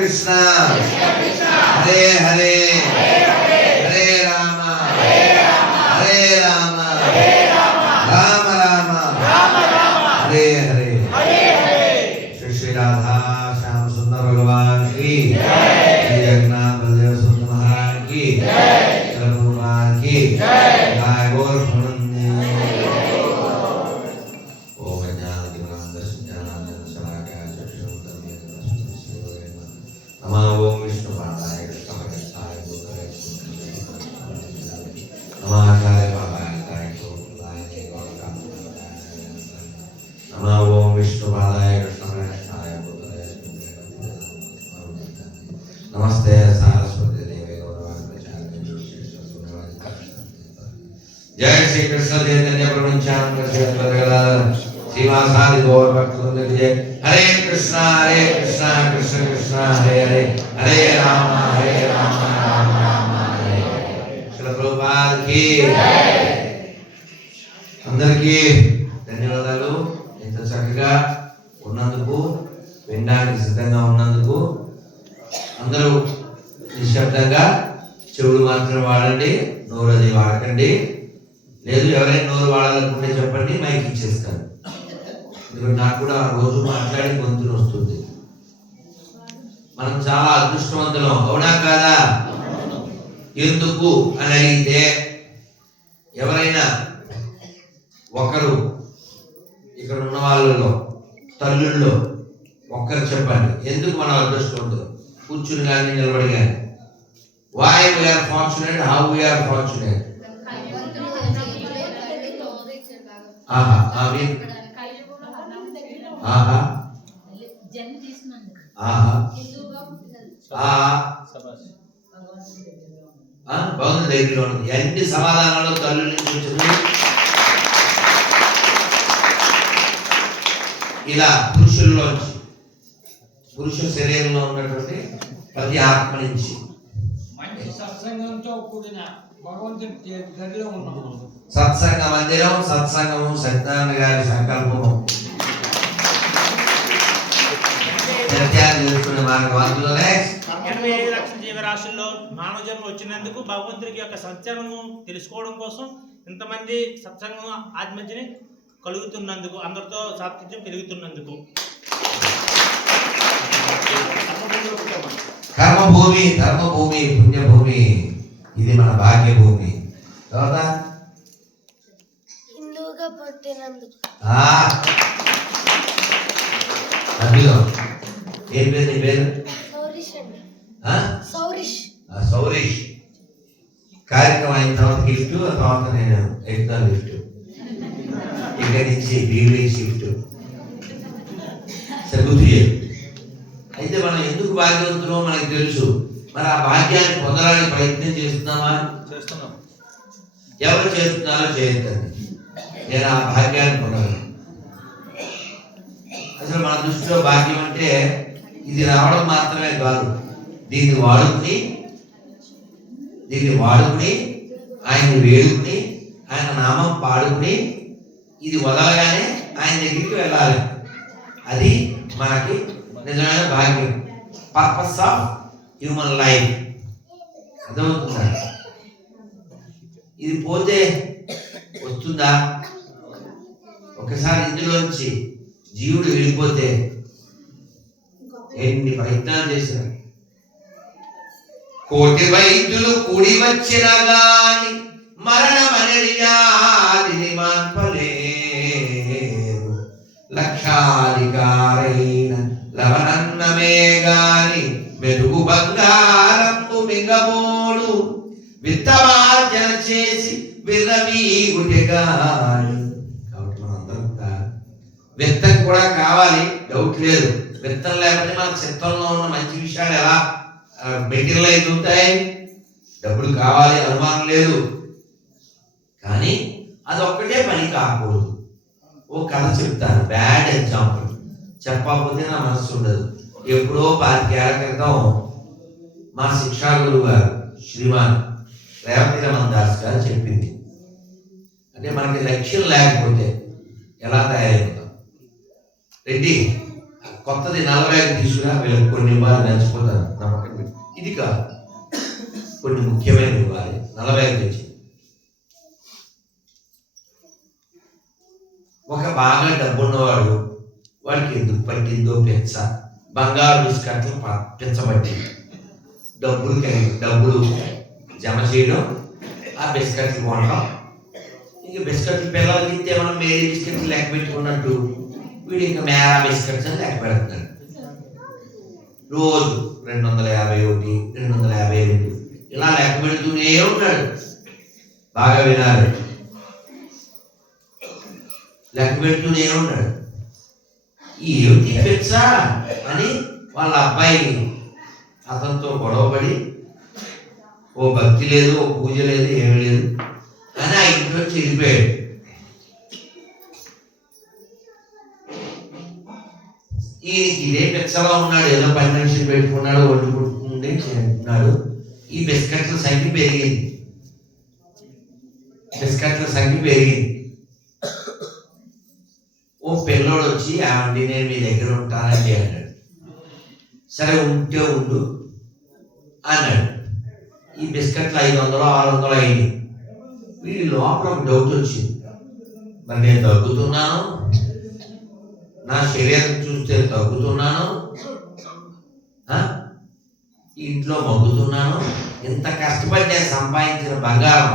Krishna Hare Hare Hare Rama Hare Rama Rama Rama Hare Hare Shri Shri Radha Shyam Sundar Bhagavan Ki Shri Jagannath Baladev Sundar Maharaj Ki Prabhupada Ki Jai Gaur Pranandi Om Jnana Dimanda Jnana Salakaya Chakshutami Namo Om Vishnu Padaya Krishnaya Bhutale Namo Acharya Padaya Krishnaya Namo Om Vishnu Padaya Krishnaya Bhutale Namaste Saraswati Devi Gauravani Jai Shri Krishna Chaitanya Prabhu Nityananda Shri Advaita Srivasadi Gaur Bhaktivinoda Vijay Hare Krishna Krishna Krishna Hare Hare Hare Rama Rama Rama Hare Srila Prabhupada ki అందరికీ ధన్యవాదాలు. ఇంత చక్కగా ఉన్నందుకు, వినడానికి సిద్ధంగా ఉన్నందుకు అందరూ నిశ్శబ్దంగా చెవులు మాత్రం వాడండి, నోరు అది వాడకండి. లేదు ఎవరైనా నోరు వాడాలనుకుంటే చెప్పండి, మైక్ ఇచ్చేస్తాను. ఎందుకంటే నాకు కూడా రోజు మాట్లాడి గొంతులు వస్తుంది. మనం చాలా అదృష్టవంతులం, అవునా కాదా? ఎందుకు అని అడిగితే ఎవరైనా ఒకరు ఇక్కడ ఉన్న వాళ్ళలో తల్లుల్లో ఒక్కరు చెప్పండి ఎందుకు మనం అదృష్టవంతులం. కూర్చుని కానీ నిలబడి కానీ. Why we are fortunate, how we are fortunate. ఆహా ఆహా బాగుంది, దగ్గరలో ఉంది. ఎన్ని సమాధానాలు తల్లు నుంచి వచ్చింది. ఇలా పురుషుల్లోంచి, పురుష శరీరంలో ఉన్నటువంటి ప్రతి ఆత్మ నుంచి సత్సంగ మందిరం, సత్సంగము సత్యనారాయణ గారి సంకల్పము తెలుసుకునే మార్గం. అందులో 85 లక్షల జీవరాశుల్లో మానవ జన్మ వచ్చినందుకు భగవంతుడికి యొక్క సత్సంగము తెలుసుకోవడం కోసం ఇంతమంది సత్సంగం ఆత్మజ్ఞని కలుగుతున్నందుకు, అందరితో సాత్విత్యం పెరుగుతున్నందుకు. కర్మభూమి, ధర్మభూమి, పుణ్యభూమి, ఇది మన భాగ్యభూమి. తర్వాత హిందువుగా పుట్టినందుకు. అందులో ఏం పేరు నీ పేరు? సౌరిష్ అండి. సౌరిష్. కార్యక్రమం అయిన తర్వాత గిఫ్ట్, ఆ తర్వాత నేను ఎగ్జామ్ లిఫ్ట్, ఇక్కడి నుంచి బీవీ షిఫ్ట్. సరే గుర్తు చేయాలి. అయితే మనం ఎందుకు భాగ్యవంతులో మనకు తెలుసు. మరి ఆ భాగ్యాన్ని పొందడానికి ప్రయత్నం చేస్తున్నామా? చేస్తున్నాం. ఎవరు చేస్తున్నారో చేయొద్దండి. నేను ఆ భాగ్యాన్ని పొందను. అసలు మన దృష్టిలో భాగ్యం అంటే ఇది రావడం మాత్రమే కాదు, దీన్ని వాడుకుని ఆయన్ని వేడుకుని ఆయన నామం పాడుకుని ఇది వదలగానే ఆయన దగ్గరికి వెళ్ళాలి. అది మనకి నిజమైన భాగ్యం. పర్పస్ ఆఫ్ హ్యూమన్ లైఫ్ అర్థమవుతుందా? ఇది పోతే వస్తుందా? ఒకసారి ఇందులోంచి జీవుడు వెళ్ళిపోతే ఎన్ని ప్రయత్నాలు చేసిన, కోటి వైద్యులు కూడి వచ్చిన గాని మరణమనేది వ్యాధిని మాన్పలేరు. లక్షాధికారైన లవనన్నమే గాని మెరుగు బంగారము మింగబోడు. విత్తమార్జన చేసి విర్రవీగుటె గాని. కాబట్టి మనందరం కూడా విత్తం కూడా కావాలి, డౌట్ లేదు. విత్తం లేకపోతే మన చిత్తంలో ఉన్న మంచి విషయాలు ఎలా మెటీరియలైజ్ అవుతాయి? డబ్బులు కావాలి, అనుమానం లేదు. కానీ అది ఒక్కటే పని కాకూడదు. ఓ కథ చెప్తాను, బ్యాడ్ ఎగ్జాంపుల్, చెప్పకపోతే నా మనసు ఉండదు. ఎప్పుడో 25 ఏళ్ల క్రితం మా శిక్షా గురువు గారు శ్రీమాన్ రేవతి రమన్ దాస్ గారు చెప్పింది. అంటే మనకి లక్ష్యం లేకపోతే ఎలా తయారైపోతాం? రెడ్డి కొత్తది 40 తీసుకురా, వీళ్ళకి కొన్ని ఇవ్వాలి, నచ్చిపోతారు. నా పక్కన పెట్టి ఇది కాదు, కొన్ని ముఖ్యమైన ఇవ్వాలి. 40 తెచ్చి ఒక బాగా డబ్బున్నవాడు, వాడికి ఎందుకు పట్టిందో పెంచ బంగారు బిస్కట్లు పెంచబట్టి డబ్బులు జమ చేయడం, ఆ బిస్కట్లు కొనడం. ఇంక బిస్కట్లు పిల్లలు తింటే మనం మేరీ బిస్కెట్లు లెక్క పెట్టుకున్నట్టు వీడు ఇంకా మేరా బిస్కెట్స్ అని లెక్క పెడుతున్నాడు. రోజు 251, 252 ఇలా లెక్క పెడుతూనే ఉన్నాడు. బాగా వినాలి, లెక్క పెడుతూనే ఉన్నాడు. ఏమిటి పెచ్చా అని వాళ్ళ అబ్బాయి అతనితో గొడవపడి, ఓ భక్తి లేదు, ఓ పూజ లేదు, ఏమి లేదు అని ఆ ఇంట్లో చెడిపోయాడు. ఈయనకి ఇదే పెచ్చలా ఉన్నాడు, ఏదో పని మనిషిని పెట్టుకున్నాడు, వండుకుంటుంది అంటున్నాడు. ఈ బిస్కెట్ల సంఖ్య పెరిగింది. ఓ పిల్లోడు వచ్చి, ఆంటీ నేను మీ దగ్గర ఉంటానండి అన్నాడు. సరే ఉంటే ఉండు అన్నాడు. ఈ బిస్కెట్లు 500, 600 అయింది. వీడి లోపల ఒక డౌట్ వచ్చింది, మరి నేను తగ్గుతున్నాను, నా శరీరం చూస్తే తగ్గుతున్నాను, ఇంట్లో మగ్గుతున్నాను, ఇంత కష్టపడి నేను సంపాదించిన బంగారం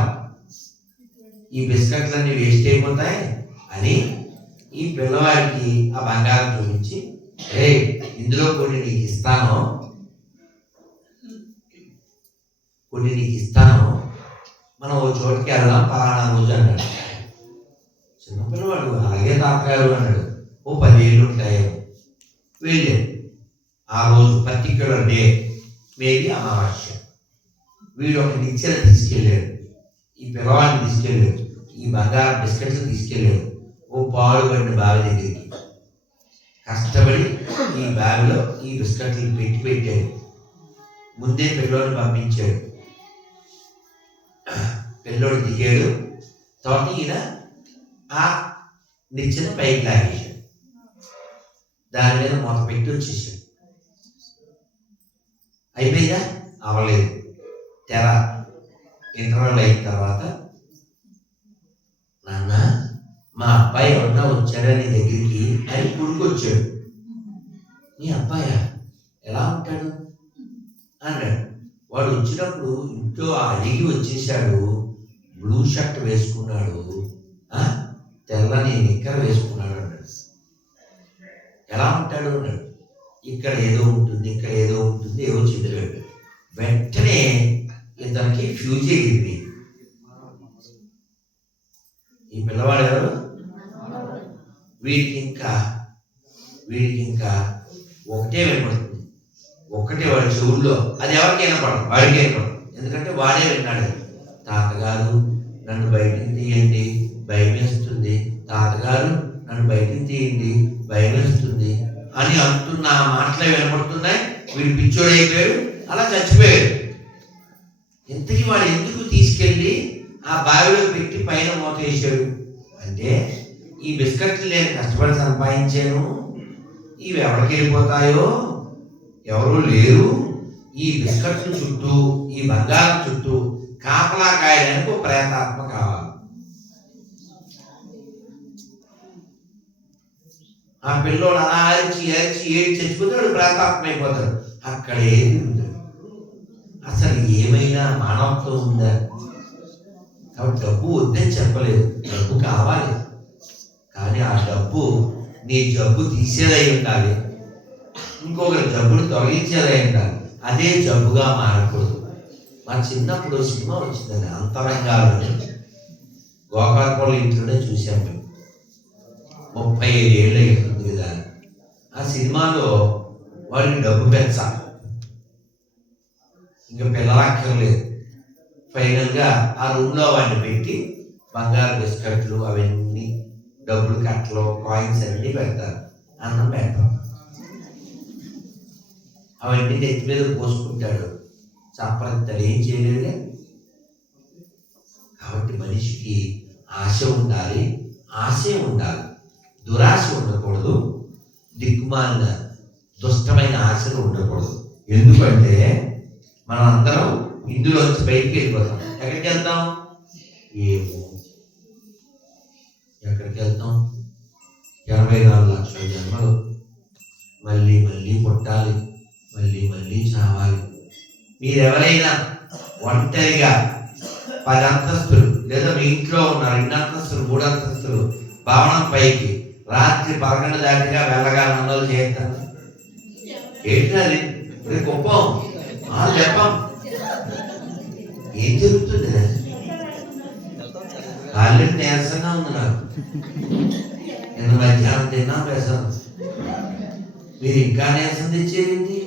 ఈ బిస్కెట్లన్నీ వేస్ట్ అయిపోతాయి అని ఈ పిల్లవాడికి ఆ బంగారం చూపించి, ఇందులో కొన్ని నీకు ఇస్తాను, మనం ఓ చోటుకి వెళ్దాం పలానా రోజు అన్నాడు. చిన్నపిల్లవాడు, అలాగే తాతగారు అన్నాడు. ఓ 10 ఏళ్ళు ఉంటాయి. వెళ్ళాడు. ఆ రోజు పర్టిక్యులర్ డే, మేబీ అమావాస్య. వీడు ఒక నిచ్చెన తీసుకెళ్ళాడు, ఈ పిల్లవాడిని తీసుకెళ్ళాడు, ఈ బంగారం బిస్కెట్లు తీసుకెళ్ళాడు ఓ పాడుబడిన బావి దగ్గరికి. కష్టపడి ఈ బావిలో ఈ బిస్కెట్లు పెట్టాడు. ముందే పిల్లోడిని పంపించాడు. పిల్లోడు దిగాడు. తర్వాత ఈయన ఆ నిచ్చెన పైకి లాగేశాడు. దాని మీద మూత పెట్టి వచ్చేసాడు. అయిపోయిందా? అవలేదు. తెర ఇంటర్వల్ అయిన తర్వాత, నాన్న మా అబ్బాయి ఎవరన్నా వచ్చాడా నీ దగ్గరికి అని కూడుకొచ్చాడు. నీ అబ్బాయా? ఎలా ఉంటాడు అన్నాడు. వాడు వచ్చినప్పుడు ఇంట్లో అడిగి వచ్చేసాడు. బ్లూ షర్ట్ వేసుకున్నాడు, తెల్లని నిక్కర వేసుకున్నాడు అన్నాడు. ఎలా ఉంటాడు అన్నాడు. ఇక్కడ ఏదో ఉంటుంది, ఇక్కడ ఏదో ఉంటుంది, ఏవో చెప్పాడు. వెంటనే ఇతనికి ఫ్యూజ్ ఎగిరిపోయింది. ఈ పిల్లవాడు ఎవరు? వీడికి ఇంకా ఒకటే వినపడుతుంది, ఒక్కటే వాడి చెవుల్లో. అది ఎవరికి వినపడదు, వాడికి వినపడదు. ఎందుకంటే వాడే విన్నాడు. తాతగారు నన్ను బయటికి తీయండి, భయం వేస్తుంది, తాతగారు నన్ను బయటికి తీయండి, భయం వేస్తుంది అని అంటున్న ఆ మాటలే వినపడుతున్నాయి. వీడు పిచ్చోడైపోయాడు, అలా చచ్చిపోయాడు. ఇంతకీ వాడు ఎందుకు తీసుకెళ్ళి ఆ బావిలో పెట్టి పైన మూత వేసాడు అంటే, ఈ బిస్కెట్లు నేను కష్టపడి సంపాదించాను, ఇవి ఎవరికి వెళ్ళిపోతాయో, ఎవరు లేరు, ఈ బిస్కెట్ల చుట్టూ, ఈ బంగారం చుట్టూ కాపలా కాయడానికి ఒక ప్రేతాత్మ కావాలి. ఆ పిల్లోడు అలా అరిచి ఏడు చచ్చిపోతాడు, ప్రేతాత్మ అయిపోతాడు. అక్కడే అసలు ఏమైనా మానవత్వం ఉందా? కాబట్టి డబ్బు వద్దని చెప్పలేదు, డబ్బు కావాలి. కానీ ఆ డబ్బు నీ జబ్బు తీసేదై ఉండాలి, ఇంకొకరి జబ్బును తొలగించేదై ఉండాలి. అదే జబ్బుగా మారకూడదు. మా చిన్నప్పుడు సినిమా వచ్చిందని అంతరంగాలు, గోకాలపల్లి ఇంట్లోనే చూసాం మేము. 35 ఏళ్ళు అవుతుంది కదా. ఆ సినిమాలో వాడికి డబ్బు పెంచాలి, ఇంకా పిల్లలక్కర్లేదు. ఫైనల్గా ఆ రూమ్లో వాడిని పెట్టి బంగారు బిస్కెట్లు అవన్నీ, డబ్బులు కట్టలు, కాయిన్స్ అన్నీ పెడతారు, అన్నం పెడతారు. అవన్నీ నెత్తి మీద పోసుకుంటాడు, చంపరెత్తాడు, ఏం చేయలేదుగా. కాబట్టి మనిషికి ఆశ ఉండాలి, ఆశయం ఉండాలి, దురాశ ఉండకూడదు, దిక్కుమాలిన దుష్టమైన ఆశలు ఉండకూడదు. ఎందుకంటే మనం అందరం ఇందులోంచి బయటికి వెళ్ళిపోతాం. ఎక్కడికి వెళ్తాం? ఏమో ఎక్కడికి వెళ్తాం? 84 లక్షల జన్మలు, మళ్ళీ మళ్ళీ పుట్టాలి, మళ్ళీ మళ్ళీ చావాలి. మీరెవరైనా ఒంటరిగా 10 అంతస్తులు లేదా మీ ఇంట్లో ఉన్న 2 అంతస్తులు 3 అంతస్తులు భవనం పైకి రాత్రి 11 దాటిగా వెళ్ళగాలన్న చేస్తాను. ఏంటది? కుప్పం చెప్పం, ఏం జరుగుతుంది? ఆల్రెడీ నీరసంగా ఉంది నాకు. నిన్న మధ్యాహ్నం తిన్నా పెసం, మీరు ఇంకా నీరసం తెచ్చేది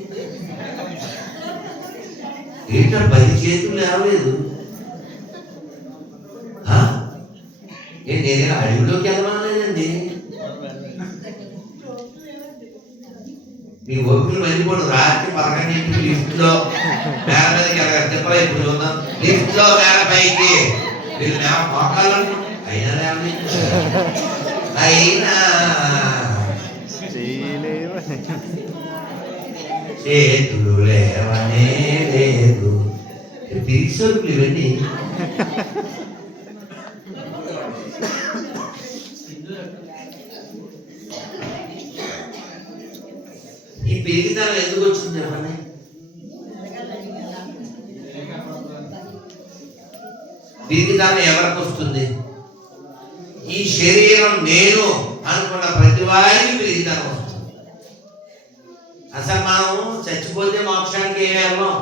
ఏంటో? 10 చేతులు లేవలేదు. నేనే అడవిలోకి వెళ్ళలేదండి. మీ ఓపికలు వెళ్ళిపోడు. రాత్రి 11 లిఫ్ట్లో మేడ మీదకి వెళ్ళారు. తిప్పలే ఇప్పుడు చూద్దాం. లిఫ్ట్లో మేడ పైకి వీళ్ళు మోకాళ్ళు అయినా అయినా చేతులు లేవనే లేదు. తీర్చోరుకులు ఇవన్నీ. ఈ పెరిగితనం ఎందుకు వచ్చింది చెప్పండి? పెరిగితనం ఎవరికి వస్తుంది? ఈ శరీరం నేను అనుకున్న ప్రతి వారికి పెరిగితనం వస్తుంది. అసలు మనం చచ్చిపోతే మోక్షానికి ఏమి వెళ్ళాం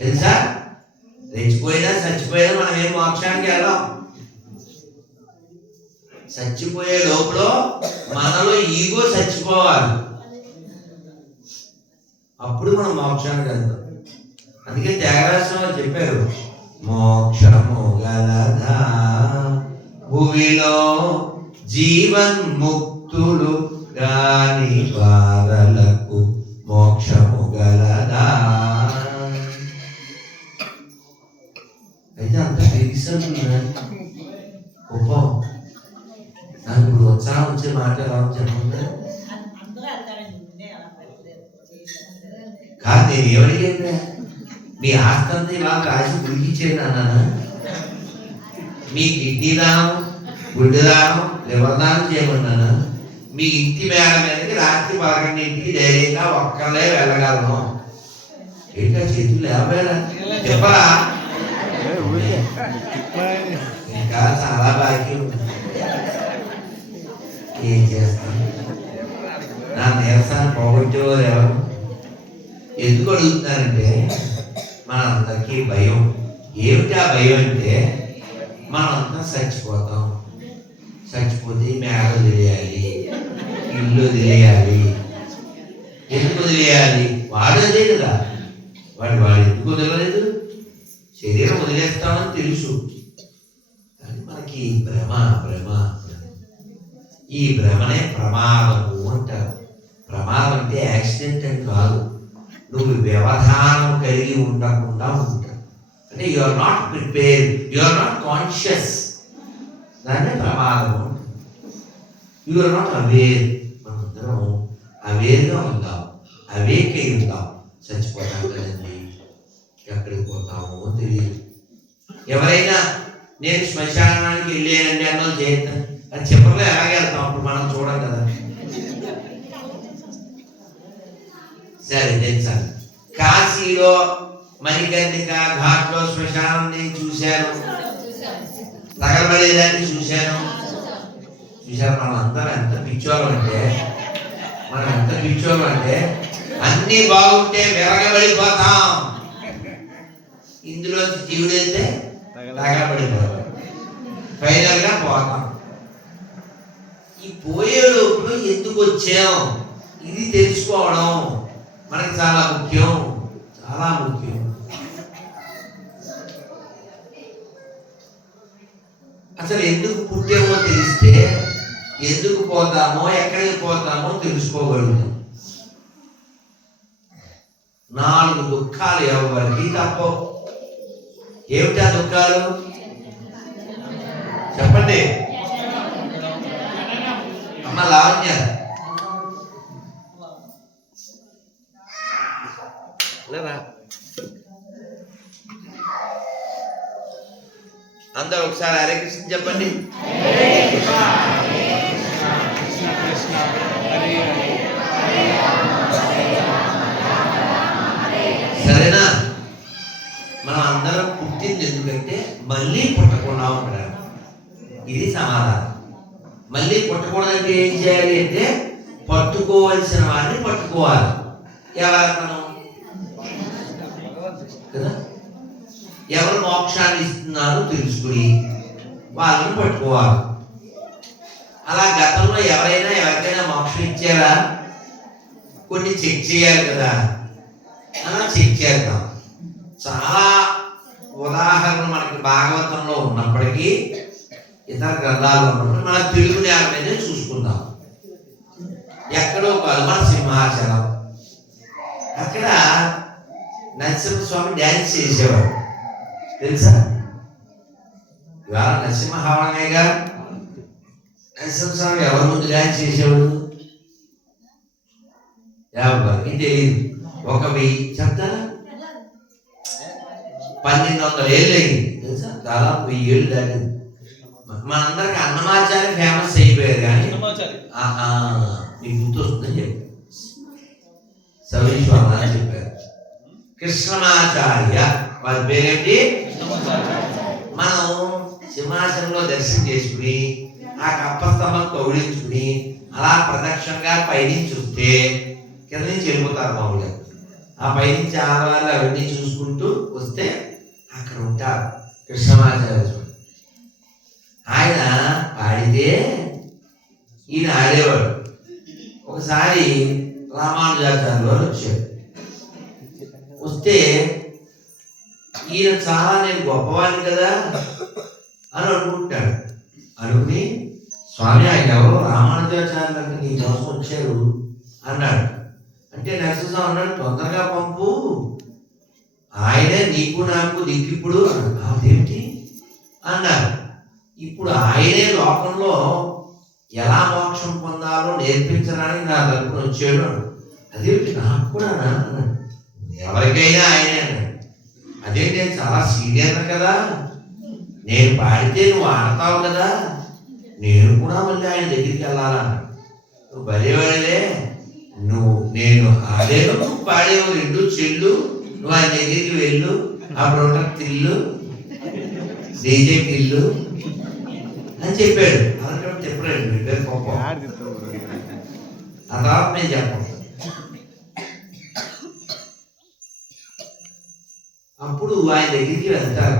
తెలుసా? చచ్చిపోయినా మనం ఏం మోక్షానికి వెళ్ళాం. చచ్చిపోయే లోపల మనలో ఈగో చచ్చిపోవాలి, అప్పుడు మనం మోక్షానికి వెళ్తాం. అందుకే త్యాగరాజస్వామి చెప్పారు, మోక్షము గలదా భూమిలో జీవన్ముక్తులు గాని బాధలకు మోక్షము గలదా. అయితే అంత తెలిసిన గొప్ప. నాకు ఇప్పుడు ఉత్సాహం వచ్చే మాట ఎలా చెప్పండి. కాదు, నేను ఏమడిగా మీ ఆస్తంతా ఇలా రాసి గురికిచ్చేది అన్నానా? మీ కిడ్నీ దానం, గుడ్డు దానం, లివర్ దానం చేయమన్నానా? మీ ఇంటి మేడ మీదకి రాత్రి 11ంటికి ధైర్యంగా ఒక్కళ్ళే వెళ్ళగలను. ఏంటా చేతులు లేవరా? చెప్పరా? ఇంకా చాలా బాకీ ఉంది. ఏం చేస్తాను? నా నీరసాన్ని పోగొట్టేవారు ఎవరు? ఎందుకు అడుగుతున్నారంటే మనందరికీ భయం. ఏమిటి ఆ భయం అంటే మనంతా చచ్చిపోతాం, చచ్చిపోతే మేడ వదిలేయాలి, ఇల్లు వదిలేయాలి. ఎందుకు వదిలేయాలి? వాడు అదే కదా, వాడు ఎందుకు వదలలేదు? శరీరం వదిలేస్తామని తెలుసు, కానీ మనకి భ్రమ భ్రమ ఈ భ్రమనే ప్రమాదము అంటారు. ప్రమాదం అంటే యాక్సిడెంట్ అని కాదు, నువ్వు వ్యవధానం కలిగి ఉండకుండా ఉంటావు. అంటే you are not prepare, you are not conscious, దాన్నే ప్రమాదము. You are not aware. మనందరం అవేర్గా ఉందాం, అవేకై ఉందాం. చచ్చిపోతాం కదండి, ఎక్కడికి పోతామో తెలియదు. ఎవరైనా నేను శ్మశానానికి వెళ్ళానండి అన్నది చేద్దాం అని చెప్పలో ఎలాగే వెళ్తాం, అప్పుడు మనం చూడం కదా. సరే తెలుసాను, కాశీలో మణికర్ణిక ఘాట్లో శ్మశానం నేను చూశాను, తగలబడేదాన్ని చూశాను. మనం అందరం ఎంత పిచ్చోళ్ళం అంటే అన్ని బాగుంటే విరగబడిపోతాం, ఇందులో జీవుడు అయితే తగలబడిపోతాం, ఫైనల్ గా పోతాం. ఈ పోయేటప్పుడు ఎందుకు వచ్చాం ఇది తెలుసుకోవడం మనకి చాలా ముఖ్యం, చాలా ముఖ్యం. అసలు ఎందుకు పుట్టామో తెలిస్తే ఎందుకు పోతామో ఎక్కడికి పోతామో తెలుసుకోగలుగుతాం. 4 దుఃఖాలు ఎవరికి తప్పవు. ఏమిటా దుఃఖాలు చెప్పండి అమ్మ లావణ్య. అందరూ ఒకసారి హరే కృష్ణ చెప్పండి. సరేనా? మనం అందరం పుట్టింది ఎందుకంటే మళ్ళీ పుట్టకుండా ఉండడం, ఇది సమాధానం. మళ్ళీ పుట్టకూడదంటే ఏం చేయాలి అంటే పట్టుకోవాల్సిన వాడిని పట్టుకోవాలి. ఎవరతను కదా, ఎవరు మోక్షాన్ని ఇస్తున్నారో తెలుసుకుని వాళ్ళని పట్టుకోవాలి. అలా గతంలో ఎవరికైనా మోక్షం ఇచ్చారా? కొన్ని చెక్ చేయాలి కదా, అలా చెక్ చేద్దాం. చాలా ఉదాహరణలు మనకి భాగవతంలో ఉన్నప్పటికీ ఇతర గ్రంథాలు ఉన్నప్పటికీ మన తెలుగు నేల మీద చూసుకుందాం. ఎక్కడో కాదు, మన సింహాచలం. అక్కడ నరసింహస్వామి డ్యాన్స్ చేసేవాడు తెలుసా? ఇవాళ నరసింహహావణంగా నరసింహస్వామి ఎవరి ముందు డ్యాన్స్ చేసేవాడు ఎవరికి తెలియదు. 1000 చెప్తారా? 1200 ఏళ్ళు అయింది తెలుసా, దాదాపు 1000 ఏళ్ళు దాటింది. మనందరికి అన్నమాచార్య ఫేమస్ అయిపోయారు, కానీ మీకు గుర్తొస్తుందని చెప్పారు, సవరీశ్వర అని చెప్పారు. కృష్ణమాచార్య వారి పేరేంటి? మనం సింహాసనంలో దర్శనం చేసుకుని ఆ కప్పస్తంభం కౌలించుకుని అలా ప్రదక్షిణగా పైనుంచి వస్తే కింద నుంచి వెళ్ళిపోతారు మామూలుగా. ఆ పైనుంచి ఆడవాళ్ళు అవన్నీ చూసుకుంటూ వస్తే అక్కడ ఉంటారు కృష్ణమాచార్య. ఆయన పాడితే ఈయన ఆడేవాడు. ఒకసారి రామానుజాచార్యులు వారు వచ్చారు. వస్తే ఈయన చాలా నేను గొప్పవాడిని కదా అని అనుకుంటాడు. అనుకుని స్వామి ఆయన ఎవరో రామానుజాచార్యులకు నీ కోసం వచ్చారు అన్నాడు. అంటే నరసింహ అన్నాడు, తొందరగా పంపు, ఆయనే నీకు నాకు దిక్కిప్పుడు. అదేమిటి అన్నారు. ఇప్పుడు ఆయనే లోకంలో ఎలా మోక్షం పొందాలో నేర్పించడానికి నా తరపున వచ్చాడు. అదేమిటి నాకు కూడా అన్నాడు. ఎవరికైనా ఆయనే అన్నాడు. అదే నేను చాలా సీనియర్ కదా, నేను పాడితే నువ్వు ఆడతావు కదా, నేను కూడా మళ్ళీ ఆయన దగ్గరికి వెళ్ళాలన్నా. నువ్వు బలేవాడిలే, నేను ఆడేను, నువ్వు పాడేవు, 2 చెల్లు, నువ్వు ఆయన దగ్గరికి వెళ్ళు, అప్పుడు ఒక తిల్లు డీజే టిల్లు అని చెప్పాడు. అలాంటి చెప్పాడు మీ పేరు గొప్ప. ఆ తర్వాత నేను చెప్పను. అప్పుడు ఆయన దగ్గరికి వెళ్తారు.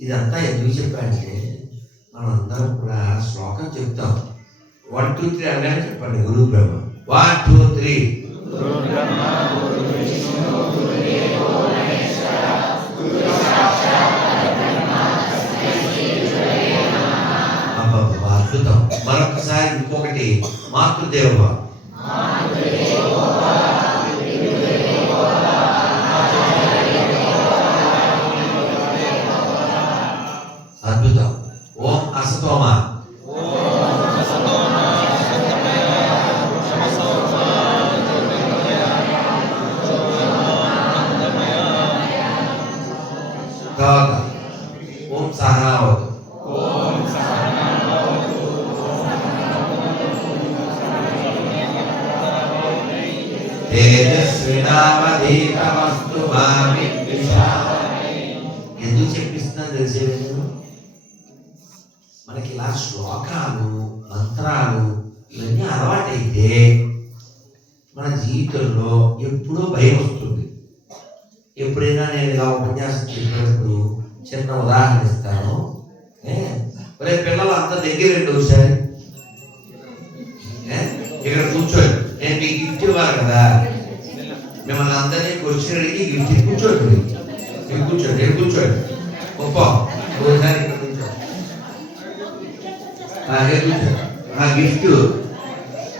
ఇదంతా ఎందుకు చెప్పాడంటే మనందరం కూడా శ్లోకం చెప్తాం. 1 2 3 అనగానే చెప్పండి. గురు బ్రహ్మ. 1 2 3. అద్భుతం. మరొకసారి ఇంకొకటి, మాతృదేవ. అద్భుతం. ఓం అసతోమ. ఓం సహనావతు. తేజస్వినావధీతమస్తు మా విద్విషావహై. ఎందుకు చెప్పిస్తున్నాను తెలిసేది? మనకి ఇలా శ్లోకాలు, మంత్రాలు ఇవన్నీ అలవాటైతే మన జీవితంలో ఎప్పుడూ భయం వస్తుంది. ఎప్పుడైనా నేను ఇలా ఉపన్యాసం చెప్పినప్పుడు చిన్న ఉదాహరణ ఇస్తాను. రేపు పిల్లలు అంత దగ్గర రండి ఒకసారి, ఇక్కడ కూర్చోండి. నేను మీకు గిఫ్ట్ ఇవ్వాలి కదా, మిమ్మల్ని అందరినీ క్వశ్చన్ అడిగి గిఫ్ట్ కూర్చోండి. మీరు కూర్చోండి, నేను కూర్చోండి. గొప్ప ఒకసారి ఇక్కడ కూర్చోండి. ఆ గిఫ్ట్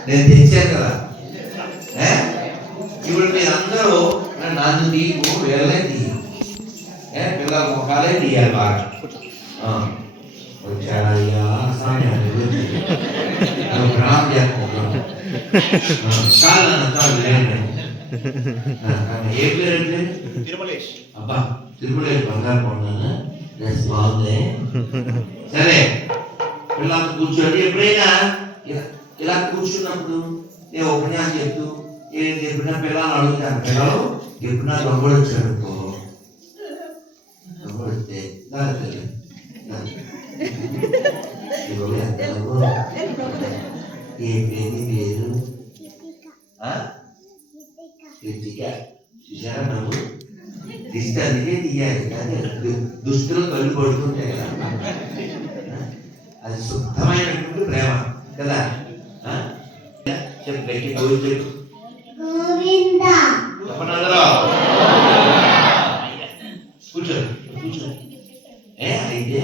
నేను తెచ్చాను కదా. ఇప్పుడు మీరు అందరూ నన్ను తీయకు, వీళ్ళనే తీయ, పిల్లల ముఖాలే తీయాలి బాగా. వచ్చాడయ్యా సమయాన్ని ప్రణామం చేసుకుంటాను. చాలు అన్న, చాలు. ఏ పేరు? తిరుమలేష్. అబ్బా, తిరుమలేష్ బంగారు కొన్నాను. బాగుంది. సరే, పిల్లలు కూర్చోండి. ఎప్పుడైనా ఇలా కూర్చున్నప్పుడు నేను ఉపన్యాసం చెప్తూ ఎప్పుడైనా పిల్లలు అడుగుతాను. పిల్లలు ఎప్పుడైనా దొంగలు వచ్చాడు అనుకో, దొంగలు వస్తే ఏ పేరు? చూసారా? నువ్వు దిష్టి అందుకే తీయాలి, కానీ దుస్తులు కళ్ళు పడుతుంటాయి కదా. అది శుద్ధమైనటువంటి ప్రేమ కదా. చెప్పు, చెప్పు. కూర్చో, కూర్చో. అయితే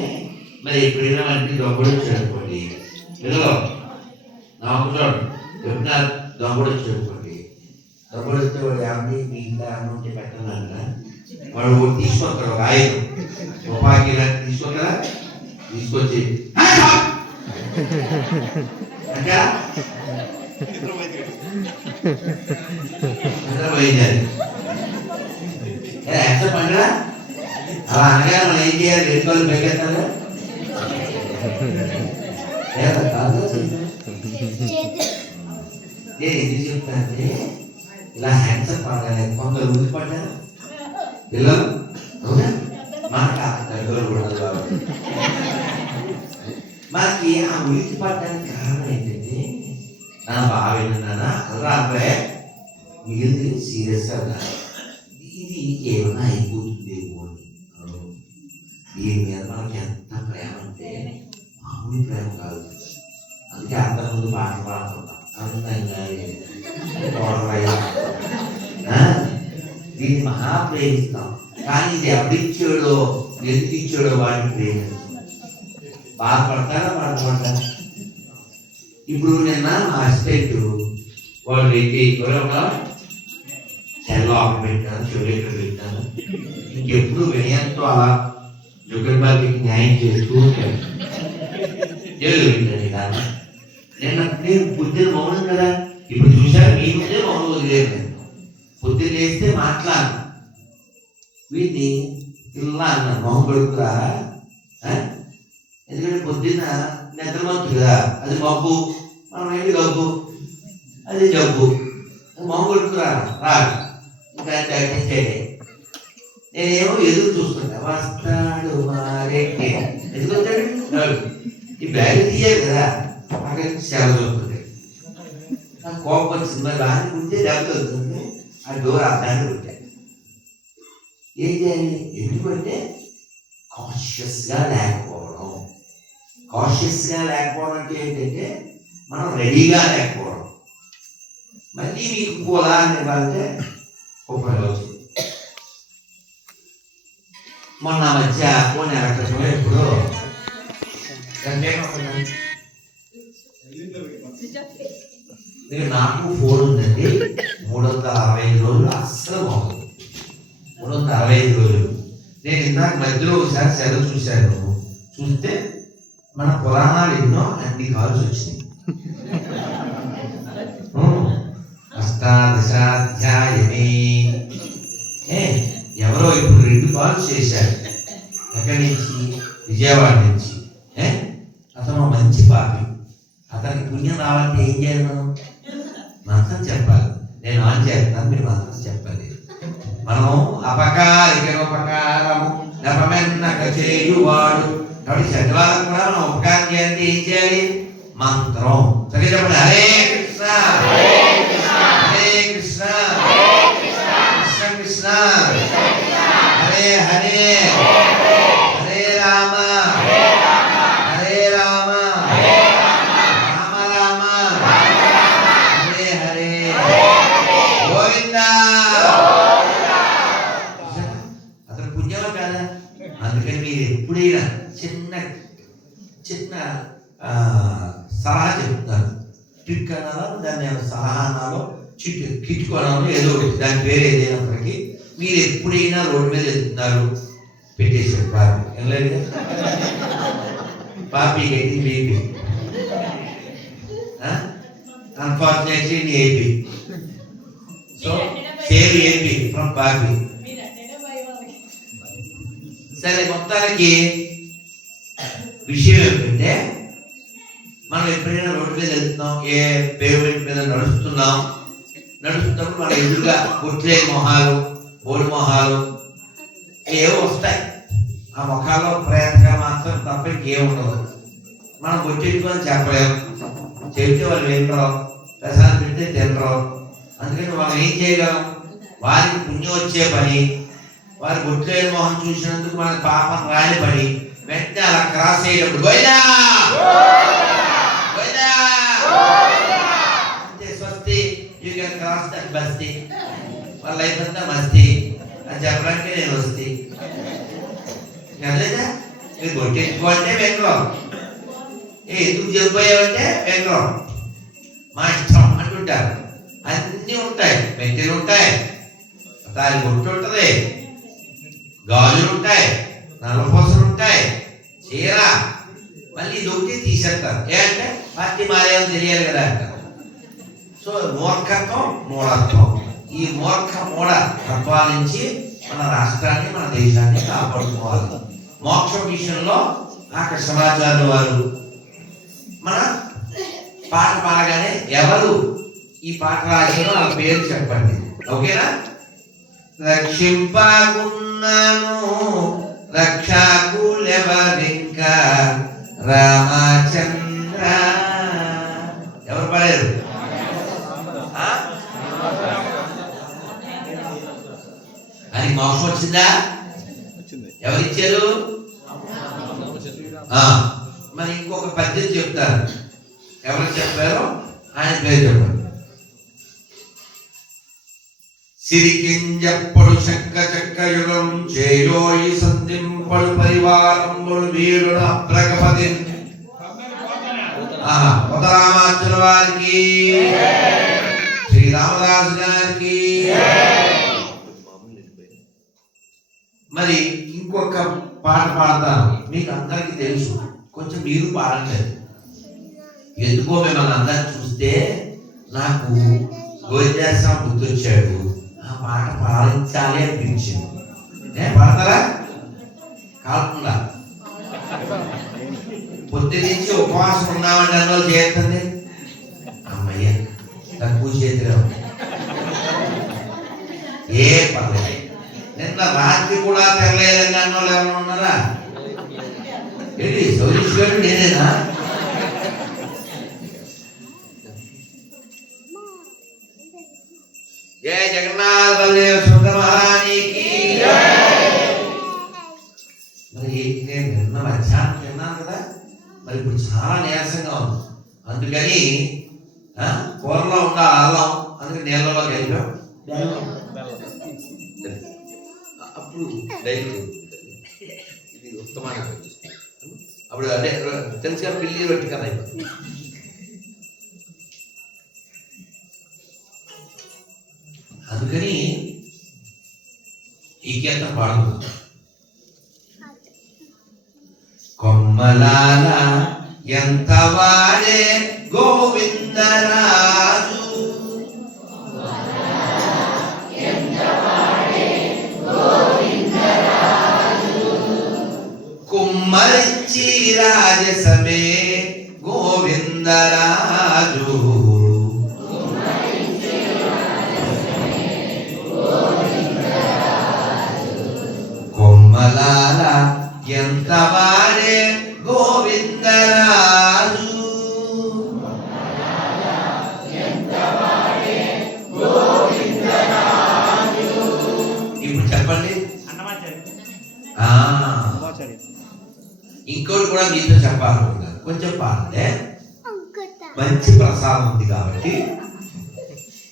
మరి ఎప్పుడైనా మనకి దొంగడు వచ్చాడు అనుకోండి, పిల్లలు నా కూర్చోండి. ఎప్పుడైనా దొంగడు వచ్చాడు అనుకోండి, దొంగడు వస్తే వాడు ఏమంటే మీ ఇంట్లో అన్నం ఉంటే పెట్టాలంట. వాడు తీసుకొస్తాడు ఒక ఆయుధం, తుపాకీ ఇలాంటి తీసుకొస్తారా, తీసుకొచ్చి పండుగ అలా అనగా మనం ఏం చేయాలి? రెండు రోజులు బయటెత్తాలి. నేను ఎందుకు చెప్తానంటే ఇలా హ్యాండ్సప్ పడాలి. కొందరు ఊరిపడ్డారు పిల్లలు, అవునా? మనకు గడ్డలు కూడా మనకి ఆ ఉలికి పడ్డానికి కారణం ఏంటంటే, నా బాగా విన్నానా అలా అబ్బాయి మిగిలింది సీరియస్గా ఉన్నారు. ఇది ఏమైనా అయిపోతుందేమో అని. దీని మీద మనకి ఎంత ప్రేమ అంటే మామూలు ప్రేమ కాదు. అందుకే అంతకుముందు పాట పాడుతుంటాం అందంగా. దీన్ని మహా ప్రేమిస్తాం, కానీ ఇది ఎవరిచ్చాడో ఎందుకు ఇచ్చాడో వాడిని ప్రేమిస్తాం. బాధపడతారా బాధపడతారా? ఇప్పుడు నిన్న మా అసిస్టెంట్ వాళ్ళు సెల్లో ఆకు పెట్టాను, చెవులెక్కడ పెట్టాను. ఇంకెప్పుడు వినయంతో అలా జుగర్బాబుకి న్యాయం చేస్తూ ఉంటాను. జరుగుతుంది దాన్ని. నేను పొద్దున మౌనం కదా, ఇప్పుడు చూశారు మీ ముందే మౌనం వదిలేదు. నేను పొద్దున వేస్తే మాట్లాడు వీటిని ఇలా అన్నా మొహం పడుకురారా. ఎందుకంటే పొద్దున్న నిద్రమంతు కదా, అది మబ్బు, మనం ఏంటి గబ్బు, అది జబ్బు. మొహం పడుకురా రాడు. ఇంకా చేయడే. నేనేమో ఎదురు చూస్తుంటా, వస్తాడు మారెట్టి. ఎందుకు వస్తాడు? ఈ బ్యాగ్ తీయాలి కదా, అక్కడ సేవ చూస్తుంది. నాకు కోపం వచ్చింది, మరి దాన్ని ఉంటే దెబ్బ అవుతుంది. ఆ డోర్ అర్థాన్ని ఉంటాయి. ఏం చేయాలి? ఎందుకంటే కాన్షియస్గా లేకపోవడం. కాషియస్గా లేకపోవడం అంటే ఏంటంటే మనం రెడీగా లేకపోవడం. మళ్ళీ మీకు ఇంకోలా ఇవ్వాలంటే ఉపయోగం. మొన్న మధ్య నెల క్రితమే ఇప్పుడు నాకు ఫోన్ ఉందండి. 365 రోజులు అస్సలు బాగుంది. 365 రోజులు. నేను ఇందాక మధ్యలో ఒకసారి సెలవు చూశాను. చూస్తే మన పురాణాలు ఎన్నో అన్ని కాల్స్ వచ్చినాయి. అష్టాదశాధ్యాయని ఎవరో ఇప్పుడు 2 కాల్స్ చేశారు. ఎక్కడి నుంచి? విజయవాడ నుంచి. అతను మంచి పాపి. అతనికి పుణ్యం రావాలంటే ఏం చేయాలి? మనం మంత్రం చెప్పాలి. నేను ఆన్ చేస్తాను, మీరు మంత్రం చెప్పాలి. మనం అపకారము నపమెన్నక చేయువాడు కాబట్టి చెడ్డవాళ్ళకు కూడా మనం ఉపకారం చేయాలంటే ఏం చేయాలి? మంత్రం. సరే చెప్పండి. హరే కృష్ణ హరే కృష్ణ కృష్ణ కృష్ణ హరే హరే హరే రామ హరే రామ రామ రామ హరే హరే గోవిందా. అతను పుణ్యమా కాదా? అందుకని మీరు ఎప్పుడైనా చిన్న చిన్న సలహా చెప్తాను. ట్రిక్ అనాలో దాన్ని సలహా అనాలో కిట్కు అనాలో ఏదో ఒకటి, దాని పేరు ఏదైనప్పటికీ మీరు ఎప్పుడైనా రోడ్డు మీద వెళ్తున్నారు, పెట్టేశారు పాపి. ఏం లేదు పాపి getting BP, unfortunately in AP. So save AP from పాపి. సరే, మొత్తానికి విషయం ఏమిటంటే మనం ఎప్పుడైనా రోడ్డు మీద వెళ్తున్నాం, ఏ పేమెంట్ మీద నడుస్తున్నప్పుడు మన ఎదురుగా గుట్లేని మొహాలు, బోడి మొహాలు ఏవో వస్తాయి. ఆ ముఖాల్లో ప్రేమగా మాత్రం తప్ప ఇంకేముండదు. మనం గుర్తించుకొని చెప్పలేము. చెప్తే వాళ్ళు వినరు, ప్రసాదం పెడితే తినరు. అందుకని మనం ఏం చేయగలం? వారికి పుణ్యం వచ్చే పని, వారి గుట్లేని మొహం చూసినందుకు మనకి పాపం రాని పని వెంటనే అలా క్రాస్ అయ్యేటప్పుడు గోయిదా గోయిదా అంటే స్వస్తి, యూ కెన్ క్రాస్ దట్ బస్తీ, వాళ్ళ లైఫ్ అంతా మస్తీ అని చెప్పడానికి నేను వస్తే అదేదా. మీరు కొట్టేసుకోవాలంటే వెంకరం, ఎందుకు చెప్పాయంటే వెంకరం మా ఇష్టం అంటుంటారు. అన్నీ ఉంటాయి, మెట్టెలు ఉంటాయి, దాని బొట్టు ఉంటుంది, గాజులు ఉంటాయి, నల్లపూసలు ఉంటాయి, చీర, మళ్ళీ దొరికి తీసేస్తారు. ఏంటంటే పార్టీ మారేమో తెలియాలి కదా అంటారు. సో మూర్ఖత్వం, మూఢత్వం, ఈ మూఢ తత్వాల నుంచి మన రాష్ట్రాన్ని, మన దేశాన్ని కాపాడుకోవాలి. మోక్షం విషయంలో ఆ కృష్ణమాచార్యులు వారు మన పాట పాడగానే ఎవరు ఈ పాట రాసినో వాళ్ళ పేరు చెప్పండి. ఓకేనా? రక్షింపకున్నాను రక్షకులెవరింకా రామచంద్ర. ఎవరు పాడారు? అది మోక్షం వచ్చిందా? ఎవరిచ్చారు? మరి ఇంకొక పద్యం చెప్తారు. ఎవరు చెప్పారో ఆయన పేరు చెప్పండి. సిరికింజప్పుడు శంక చక్రయుగం చేయోయి సంధింపడు పరివారంబుడు వీరుడు అప్రగపతి. రామాచుల వారికి, శ్రీరామదాసు గారికి. మరి ఇంకొక పాట పాడతాను, మీకు అందరికీ తెలుసు, కొంచెం మీరు పాడండి. ఎందుకో మిమ్మల్ని అందరిని చూస్తే నాకు గోవిందాశ్రమం గుర్తొచ్చాడు. ఆ పాట పాడించాలి అనిపించింది. పాడతారా? కాకుండా పొద్దు నుంచి ఉపవాసం ఉన్నామంటే అన్నో చేస్తుంది. అమ్మయ్య తక్కువ చేతిలో ఏ పర్లేదు. నిన్న రాత్రి కూడా తెరలేదని అన్న వాళ్ళు ఎవరైనా ఉన్నారా? ఏంటి సౌరీశ్వరుడు నేనేనా? జయ జగన్నాథ బలదేవ సుందర మహారాణికి. మరి నేను నిన్న మధ్యాహ్నం తిన్నాను కదా, మరి అది ఇప్పుడు చాలా నీరసంగా ఉంది. అందుకని కూరలో ఉన్న అల్లం అందుకని నీళ్ళలో కలిపాం. అప్పుడు డైలీ ఇది ఉత్తమైన అప్పుడు అదే తెలుసుగా పిల్లి రొట్టి కదా. అందుకని ఈ కీర్తన పాడుతుంది. కొమ్మలాల ఎంత వాడే గోవిందరాజు, కుమ్మరించి రాజసమే గోవిందరాజు, కొమ్మలాల ఎంత వాడే గోవిందరాజు, ఇప్పుడు చెప్పండి. ఇంకోటి కూడా మీతో చెప్పాలనుకున్నాను, కొంచెం పాడితే మంచి ప్రసాదం ఉంది కాబట్టి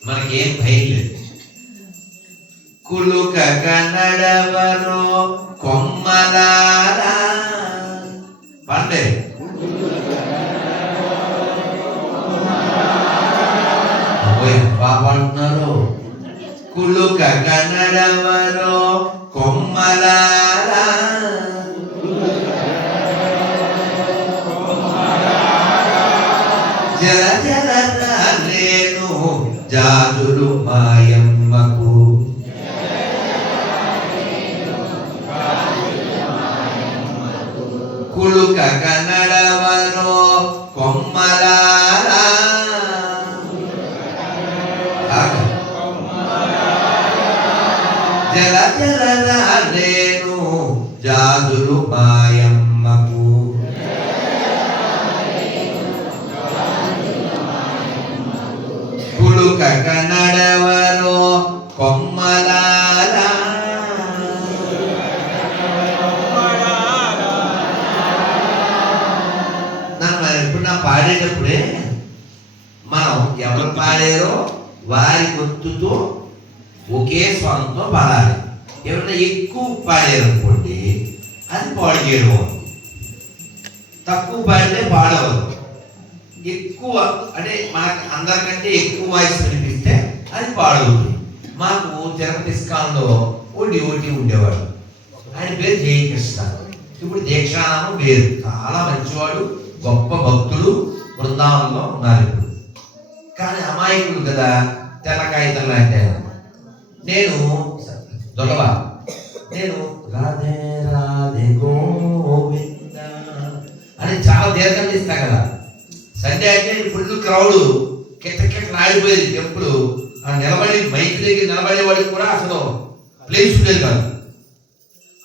మనకేం భయం లేదు. కులుక కన్నడవరో కొమ్మలారా పండే పాడుతున్నారు. కులుక కన్నడవరో కొమ్మలారా, జల జల రాలేను జాజులు మాయమ్మకు, కులుక కన్నడవరో కొమ్మలారా, జల జల రాలేను జాజులు మాయమ్మకు, కులుక కన్నడవరో కొమ్మలారా. ఇప్పుడు నా పాడేటప్పుడే మనం ఎవరు పాడారో వారి గొంతుతో ఒకే స్వరంతో పాడాలి. ఎవరైనా ఎక్కువ పాడారు అనుకోండి అది పాడు చేయడం అవుతుంది, తక్కువ పాడితే పాడవద్దు. ఎక్కువ అంటే మనకు అందరికంటే ఎక్కువ వాయిస్ వినిపిస్తే అది పాడవుతుంది. మాకు తిరుపతి ఇస్కాన్లో ఓటి ఉండేవాడు, ఆయన పేరు జయకృష్ణ. ఇప్పుడు దీక్షానామం పేరు, చాలా మంచివాడు, గొప్ప భక్తుడు, బృందావనంలో ఉన్నారు ఇప్పుడు. కానీ అమాయకుడు కదా, తెల్ల కాగితం లాంటి. నేను దొరవ నేను రాధే రాధే గోవింద అని చాలా దీర్ఘం తీస్తా కదా. సండే అంటే ఫుల్ క్రౌడ్ కిట్ట ఆడిపోయేది టెంపుల్. నిలబడి మైక్ దగ్గర నిలబడేవాడికి కూడా అసలు ప్లేస్ ఉండేది కాదు,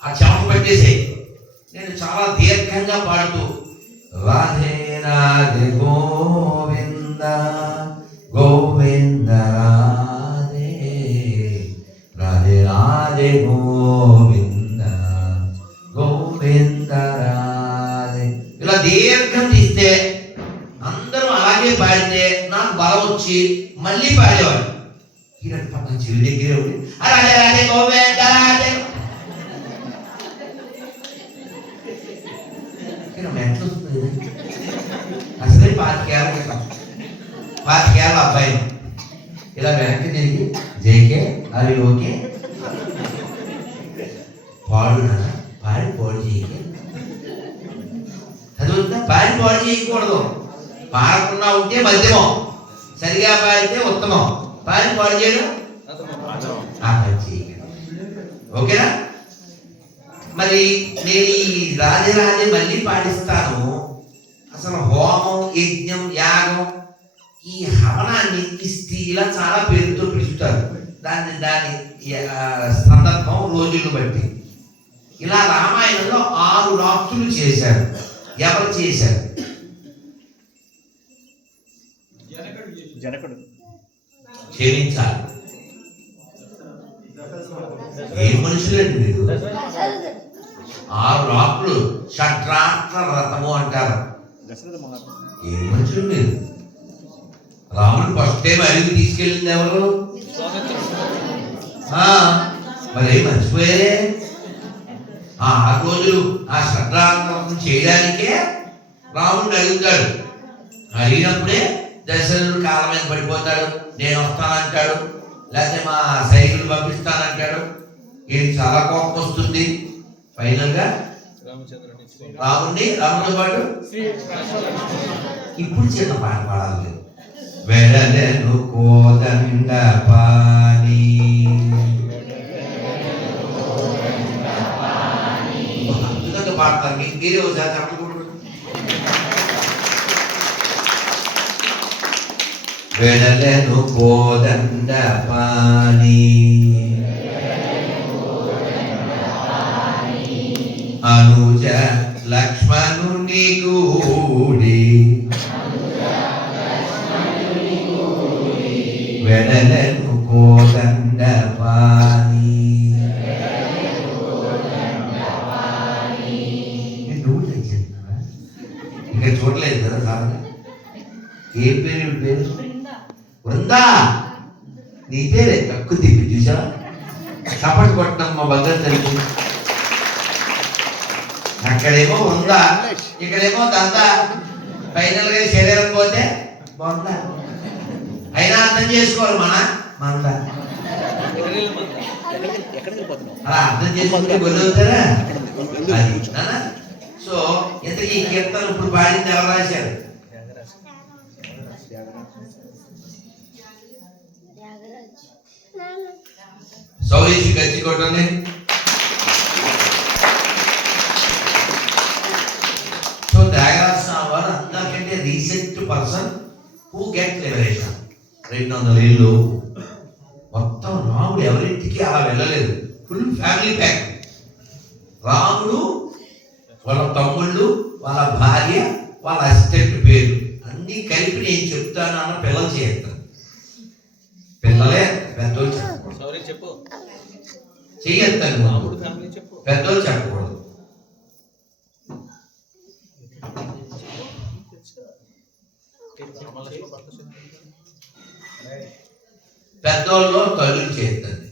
ఆ చెమట పట్టేసే. నేను చాలా దీర్ఘంగా పాడుతూ రాధే రాధే గోవింద గోవింద రాధే రాధే రాధే గోవింద గోవింద రాధే, ఇలా దీర్ఘం తీస్తే అందరూ అలాగే పాడితే నాకు బలం వచ్చి మళ్ళీ పాడేవాడు. ఈయన పక్కన చెవి దగ్గరే ఉండి రాధే రాధే గోవింద రాధే మెట్లు వస్తుంది. అసలే 25 ఏళ్ళ అబ్బాయి ఇలా వెనక్కి తిరిగి జేకే అవి ఓకే పాడు పాడు చేయకే చదువుతుందా? పాడు చేయకూడదు. పాడకుండా ఉంటే మధ్యమం, సరిగా పాడితే ఉత్తమం. పాడు చేయడం ఆ పని చేయకండి, ఓకేనా? మరి నేను ఈ రాజే మళ్ళీ పాటిస్తాను. అసలు హోమం, యజ్ఞం, యాగం, ఈ హవనాన్ని ఈ స్త్రీలా చాలా పేరుతో పిలుస్తారు. దాని సందర్భం రోజులు బట్టి. ఇలా రామాయణంలో 6 రాత్రులు చేశారు. ఎవరు చేశారు? జనకుడు. క్షమించాలి, ఏ మనుషులండి మీరు? 6 రాత్రులు షట్రాత్ర వ్రతము అంటారు. ఏం మనుషులు మీరు? రాముడు ఫస్ట్ టైం అడిగి తీసుకెళ్ళింది ఎవరు? మరి ఏం మర్చిపోయారే? ఆ 6 రోజులు ఆ శ్రద్ధాంతరం చేయడానికే రాముడు అడుగుతాడు. అడిగినప్పుడే దశరథుడు కాళ్ళ మీద పడిపోతాడు, నేను వస్తానంటాడు, లేకపోతే మా సైనికులు పంపిస్తానంటాడు. ఈయన చాలా కోపం వస్తుంది. ఫైనల్ గా రాముడితో పాటు ఇప్పుడు చిన్న పాట పాడాలి. వెడలెను కోదండ పాని అద్భుతంగా పాడతారు. మీరే ఒకసారి చెప్పకూడదు. వెడలెను కోదండ పాని అనుజ లక్ష్మణుని గూడి వెడలను కోదండ పాని. నువ్వు తెచ్చిందా? ఇంకా చూడలేదు కదా సార్. ఏ పేరు? పేరు బృందా. నీ పేరే తక్కువ తిప్పి చూసా. చప్పటి కొట్టడం మా బంగారు తల్లి. అక్కడేమో ఉందా, ఇక్కడేమో దందా. ఫైనల్ గా శరీరం పోతే బొందా. అయినా అర్థం చేసుకోవాలి మంద. అలా అర్థం చేసుకుంటే గొడవుతారా? అది సో ఇంతకీ ఈ కీర్తన ఇప్పుడు పాడింది ఎవరు రాశారు? సౌరీష్ గచ్చి కొట్టండి. సో త్యాగరాజ స్వామి వారు అందరికంటే recent person who get liberation. 200 ఏళ్ళు మొత్తం రాముడు ఎవరింటికి అలా వెళ్ళలేదు. Full family pack. రాముడు, వాళ్ళ తమ్ముళ్ళు, వాళ్ళ భార్య, వాళ్ళ అసిస్టెంట్ పేరు అన్నీ కలిపి నేను చెప్తాను అన్న పిల్లలు చేస్తాను. పిల్లలే పెద్దోళ్ళు చెప్పు చెయ్యొద్దాను. పెద్దోళ్ళు చెప్పకూడదు. పెద్దోళ్ళు తల్లులు చేస్తుంది.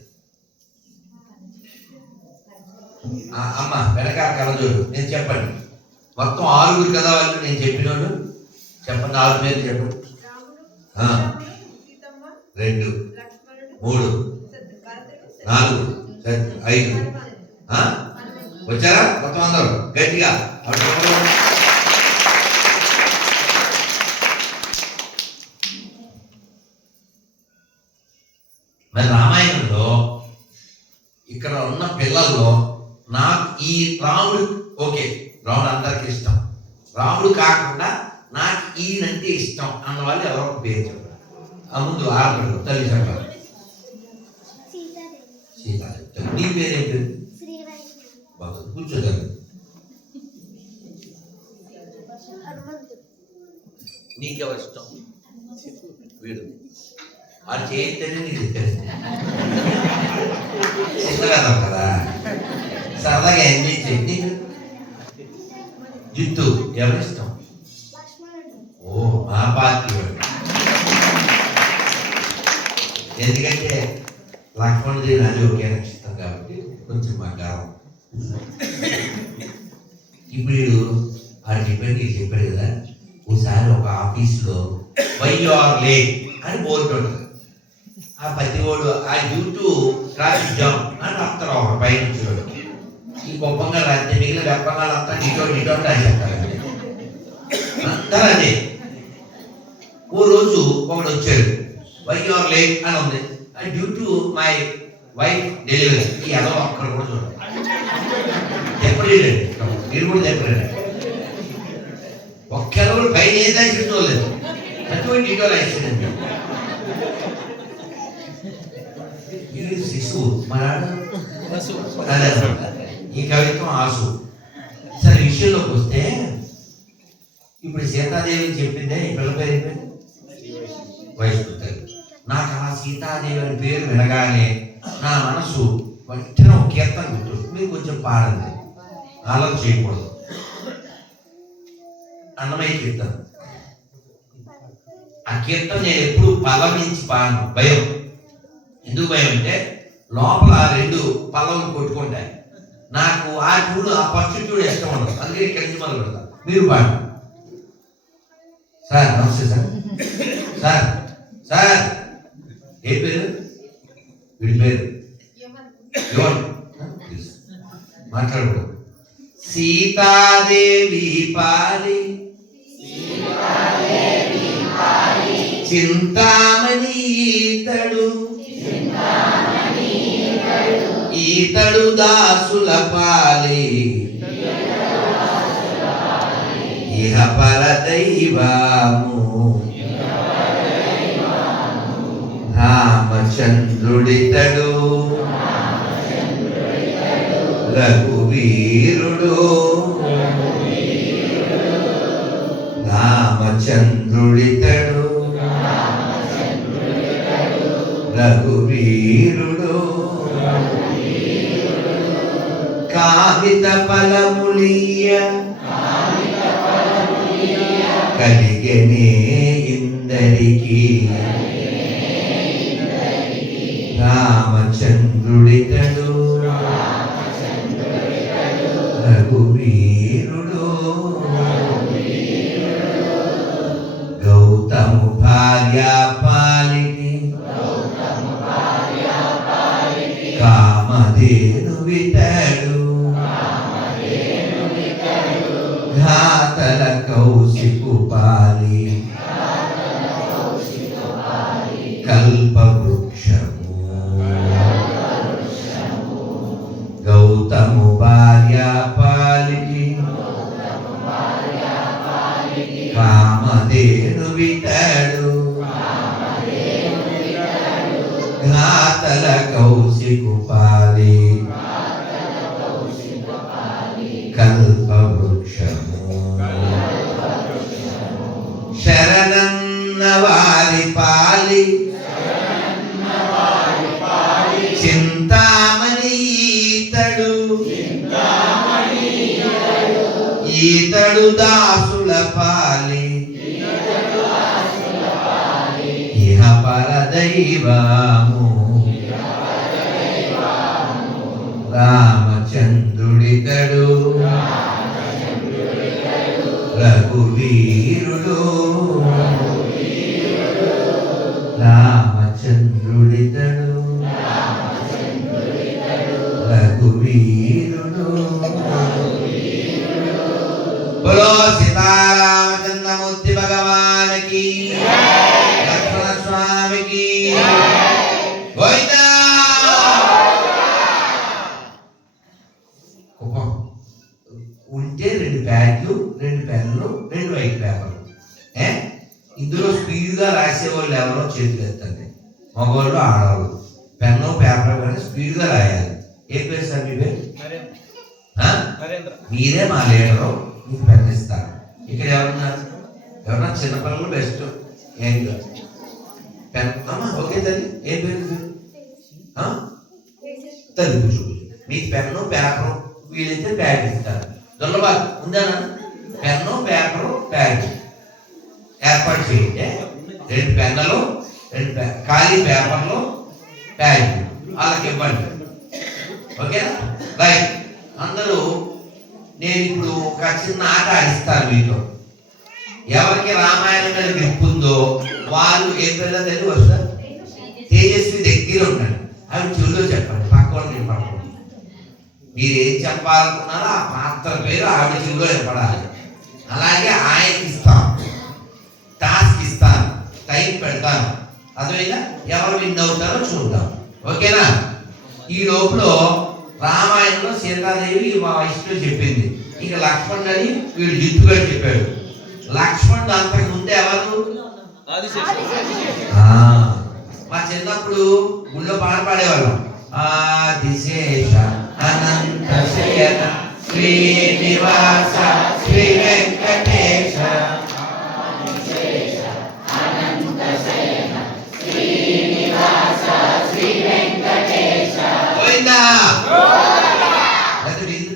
అమ్మ వెనకాల కలజోడు నేను చెప్పండి. మొత్తం 6 కదా వాళ్ళు నేను చెప్పినోడు. చెప్పండి 6 పేర్లు చెప్పండి. 2 3 4 5 వచ్చారా మొత్తం అందరూ గట్టిగా. మరి రామాయణంలో ఇక్కడ ఉన్న పిల్లల్లో నాకు ఈ రాముడు ఓకే, రాముడు అందరికి ఇష్టం. రాముడు కాకుండా నాకు ఈయనంటే ఇష్టం అన్న వాళ్ళు ఎవరో ఒక పేరు చెప్పారు. ఆ ముందు ఆడపిల్లలు తల్లి చెప్పారు. సీత చెప్తారు. నీ పేరేంటి? కూర్చోదాన్ని. నీకెవరు ఇష్టం? వీడు అది చేయొద్దని నీకు చెప్పేసి చిన్నగా కదా సరదాగా ఎంజాయ్ చేయండి. జిత్తు ఎవరిష్టం? ఓ మా పార్టీ వాడు. ఎందుకంటే లక్ష్మణుడి నాది ఒకే నక్షత్రం కాబట్టి కొంచెం బంగారం. ఇప్పుడు ఆ డిపెండ్ చెప్పాడు కదా. ఒకసారి ఒక ఆఫీస్లో వై యు ఆర్ లేట్ అని బోర్డు ఉంటుంది. ఆ ప్రతివాడు ఆ డ్యూ టు ట్రాఫిక్ జామ్ అని రాస్తారు. ఒక పైన వచ్చేవాడు ఈ గొప్పంగా రాస్తే మిగిలిన వెప్పంగా అంతా డిటో రాసేస్తారు. అందరూ అదే. ఓ రోజు ఒకడు వచ్చాడు. వై యు ఆర్ లేట్ అని ఉంది. Due to my wife delivery. ఈ అదో అక్కడ కూడా చూడండి. చెప్పలేదు మీరు కూడా చెప్పలేదు. ఒక్కరు పైన ఏం రాసి చూడలేదు. ప్రతి డిటో రాసిందండి. శిశువు ఈ కవిత్వం ఆసు. సరే విషయంలోకి వస్తే ఇప్పుడు సీతాదేవి చెప్పిందే ఈ పిల్ల పేరు అయిపోయింది వైష్ణుతారు. నాకు ఆ సీతాదేవి అని పేరు వినగానే నా మనసు వెంటనే ఒక కీర్తన గుర్తు. మీరు కొంచెం పాడండి, ఆలోచన చేయకూడదు. అన్నమయ్య కీర్తన. ఆ కీర్తన నేను ఎప్పుడు పల్లవ నుంచి పాడను, భయం. ఎందుకు భయం అంటే లోపల 2 పల్లవులు కొట్టుకుంటాయి. నాకు ఆ ట్యూన్, ఆ ఫస్ట్ ట్యూన్ ఇష్టం ఉండదు, అందుకే ఇక్కడి నుంచి మొదలు పెడతా. మీరు పాడండి సార్. నమస్తే సార్. సార్ సార్ ఏ పేరు? వీడి పేరు మాట్లాడకూడదు. సీతాదేవి పాలి చింతామణి ఈతడు దాసుల పాలి ఇహ పర దైవము రామచంద్రుడితడు రఘువీరుడు రామచంద్రుడితడు రఘువీరుడు కామిత ఫలములియ కలిగనే ఇందరికి రామచంద్రుడితడు రఘువీరుడు గౌతము భార్య పాలిని కామధేను వితడు ఘాతల కౌశికు పాలి కల్పవృక్షము గౌతము భార్య పాలిని కామధేను వితడు ఘాతల కౌశికు పాలి కల్పవృక్షము శరణన్న వారి పాలి చింతామణి ఈతడు దాసుల పాలి ఇహ పర దైవము రామచంద్రుడితడు రఘువీరుడు రామచంద్రుడితడు రఘువీరుడు. బోలో సీతారామచంద్రమూర్తి భగవానికి, లక్ష్మణ స్వామికి గోవిందా. ఉంటే 2 బ్యాగ్లు, 2 పెన్నులు, 2 వైట్ పేపర్లు. ఇందులో స్పీడ్గా రాసేవాళ్ళు ఎవరో చేతులు ఎత్తండి, మగవాళ్ళు ఆడవాళ్ళు. పెన్ను పేపర్ కానీ స్పీడ్గా రాయాలి. ఏ పేరు సార్ మీ పేరు? మీరే మా లీడరు, మీకు పెన్ ఇస్తారు. ఇక్కడ ఎవరున్నారు? ఎవరన్నా చిన్నపిల్లలు బెస్ట్ యంగ్ పెన్. అమ్మా ఓకే తల్లి, ఏం పేరు తల్లి? కూర్చో. మీకు పెన్ను పేపరు వీలైతే బ్యాగ్ ఇస్తారు. దొల్లబాద్ ఉందానా? పెన్ను పేపరు బ్యాగ్ ఏర్పాటు చేయండి. 2 పెన్నులు, 2 ఖాళీ పేపర్లు, బ్యాగ్ వాళ్ళకి ఇవ్వండి. ఓకేనా? రైట్. అందరూ నేను ఇప్పుడు ఒక చిన్న ఆట ఆడిస్తాను మీతో. ఎవరికి రామాయణం మీద గ్రిప్ ఉందో వాళ్ళు ఏ పిల్లలు తెలియదు వస్తారు. తేజస్వి దగ్గర ఉండండి, అవి చెవులో చెప్పండి, పక్క వాళ్ళు వినపడకూడదు. మీరు ఏం చెప్పాలనుకున్నారో ఆ పాత్ర పేరు ఆవిడ చెవులో వినపడాలి. అలాగే ఆయనకి ఇస్తాం, టాస్క్ ఇస్తాను, టైం పెడతాను. అదేవిధంగా ఎవరు విన్ అవుతారో చూద్దాం. ఓకేనా? ఈ లోపల రామాయణంలో సీతాదేవి మా వయసులో చెప్పింది. ఇక లక్ష్మణుడు అని వీడు జిత్తుగా చెప్పాడు. లక్ష్మణుడు అంతకు ముందే ఎవరు? మా చిన్నప్పుడు గుళ్ళో పాట పాడేవాళ్ళం. ఆదిశేష అనంత శయన శ్రీనివాస శ్రీ వెంకటేశ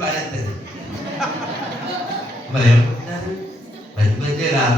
పాడేస్తారు. మరి ఏమంటున్నారు? మరి Seperti lah